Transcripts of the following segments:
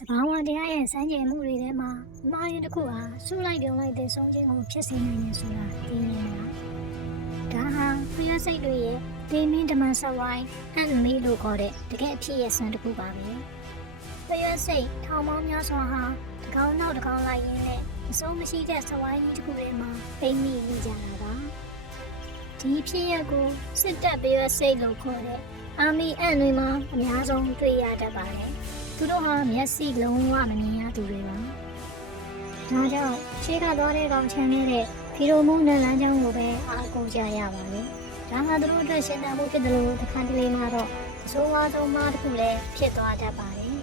တဘာဝတရားရဲ့စံချိန်မှုတွေထဲမှာအမှားယွင်းတစ်ခုဟာဆုလိုက်ပြုံလိုက်တဲ့ဆုံးခြင်းကိုဖြစ်စေနိုင်တယ်ဆိုတာသိနေလားဒါဟာဖျက်စိတ်တွေရဲ့ဒေမင်းဓမ္မစဝိုင်းအန်မီလို့ခေါ်တဲ့တကယ်အဖြစ်ရဲ့စံတစ်ခုပါပဲဖျက်စိတ်ထောင်ပေါင်းများစွာဟာတစ်ကောင်နောက်တစ်ကောင်လိုက်ရင်းနဲ့အဆုံးမရှိတဲ့စဝိုင်းကြီးတစ်ခုထဲမှာပိတ်မိနေကြတာပါဒီဖြစ်ရပ်ကိုစစ်တပ်ဖျက်စိတ်လို့ခေါ်တဲ့အာမီအန်တွေမှာအများဆုံးတွေ့ရတတ်ပါတယ်သူတို့ဟာမျက်စိလုံးဝမမြင်ရသူတွေပါဒါကြောင့်ရှေ့ကသွားတဲ့ကောင်ချမ်းနေတဲ့ဖီရိုမုန်းနဲ့လမ်းကြောင်းကိုပဲအားကိုးကြရပါလေဒါမှသူတို့အတွက်ရှင်းတမ်းမှုဖြစ်တယ်လို့တစ်ခါတလေမှတော့အဆိုးဝါးဆုံးမှတစ်ခုလည်းဖြစ်သွားတတ်ပါတယ်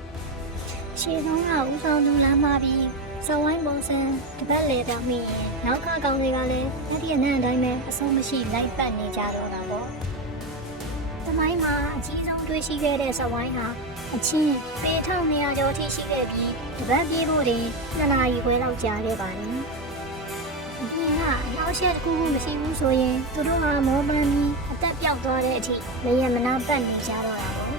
ရှေ့ဆုံးကဦးဆောင်သူလမ်းမပြီးစဝိုင်းပုံစံတပတ်လေတောင်မိရင်နောက်ကကောင်တွေကလည်းအဲ့ဒီအနံ့အတိုင်းပဲအဆုံးမရှိလိုက်ပတ်နေကြတော့တာပေါ့တမိုင်းမှာအကြီးဆုံးတွေ့ရှိခဲ့တဲ့စဝိုင်းဟာအချင်းပေ1200ကျော်ထိရှိခဲ့ပြီးတပတ်ပြေးဖို့တွေ2နာရီခွဲလောက်ကြာခဲ့ပါတယ်။ဒီကအနောက်ရှက်တစ်ခုမှမရှိဘူးဆိုရင်သူတို့ဟာမောပန်းပြီးအသက်ပြောက်သွားတဲ့အထိလျက်မနာပတ်နေကြတော့တာပေါ့။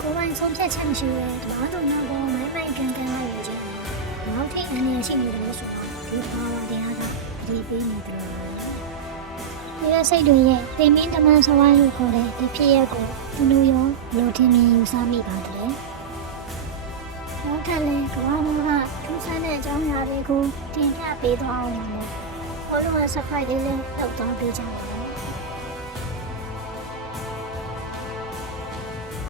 ကိုယ်ပိုင်ဆုံးဖြတ်ချက်မရှိဘဲတမားတို့နောက်ပေါ်မိုင်းမိုင်းကန်ကန်လိုက်နေကြတယ်။နောက်ထိအနေနဲ့ရှိနေတယ်လို့ဆိုတာဒီဘာဝတရားကဒီပေးနေတယ်။ဒီစိတ်တွေရဲ့တိမ်မင်းတမန်စဝိုင်းလို့ခေါ်တဲ့ဒီဖြစ်ရပ်ကိုသူတို့ရောလိုထင်မြင်ယူဆမိပါတယ်။နောက်ထပ်လည်းကမ္ဘာပေါ်ကထူးဆန်းတဲ့အကြောင်းအရာတွေကိုတင်ပြပေးသွားအောင်လို့ဘောလုံးက subscribe လေးလုပ်သွားပေးကြပါ